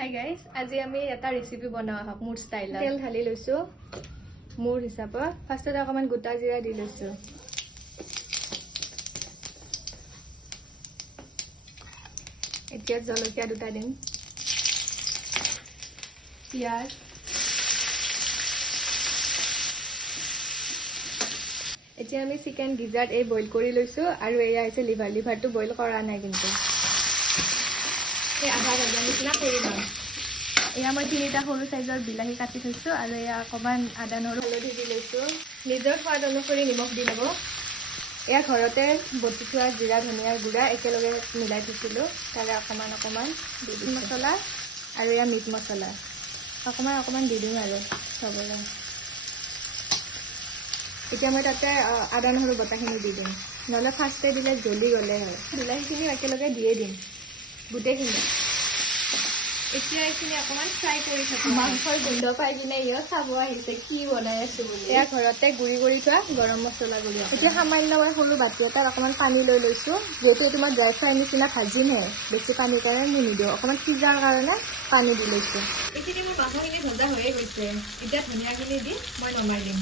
Hi guys, আজি আমি এটা ৰেচিপি বনাও হক মুৰ ষ্টাইলত। তেল ঢালি লৈছো মুৰ হিচাপত। ফাৰ্ষ্টতে অকমান গোটা জিৰা দি লৈছো। এতিয়া জলকীয়া দুটা দিম। পিয়াজ, এতিয়া আমি চিকেন গিজাত এই বইল কৰি লৈছো আৰু এয়া হৈছে লিভাৰটো বইল কৰা নাই কিন্তু এই আধা ভাজা নিচিনা কৰি লম। এয়া মই 3টা সৰু সাইজৰ বিলাহী কাটি থৈছো আৰু এয়া অকমান আদা নহৰু হালধি দি লৈছো। নিজৰ সোৱাদ অনুসৰি নিমখ দি ল'ব। এয়া ঘৰতে বটি থোৱা জিৰা ধনিয়াৰ গুড়া একেলগে মিলাই থৈছিলো, তাৰে অকমান দি দিম মছলা আৰু এয়া মিট মছলা অকমান দি দিম আৰু চবৰে। এতিয়া মই তাতে আদা নহৰু বটাখিনি দি দিম, নহ'লে ফাৰ্ষ্টে দিলে জ্বলি গ'লে হয়। বিলাহীখিনি একেলগে দিয়ে দিম গোটেইখিনি। এতিয়া এইখিনি অকমান ফ্ৰাই কৰি থাকো। মাংসৰ গোন্ধ পাই কিনে ইও চাব আহিছে কি বনাই আছো বুলি। এয়া ঘৰতে গুড়ি কৰি থোৱা গৰম মছলা গুড়ি। এতিয়া সামান্য মই সৰু বাটি এটাত অকমান পানী লৈ লৈছো, যিহেতু এইটো মই ড্ৰাই ফ্ৰাই নিচিনা ভাজিমহে, বেছি পানীৰ কাৰণে নিদিওঁ, অকমান সিজাৰ কাৰণে পানী দি লৈছো। এইখিনি মোৰ মাংসখিনি ভজা হৈয়ে গৈছে, এতিয়া ধনিয়াখিনি দি মই নমাই দিম।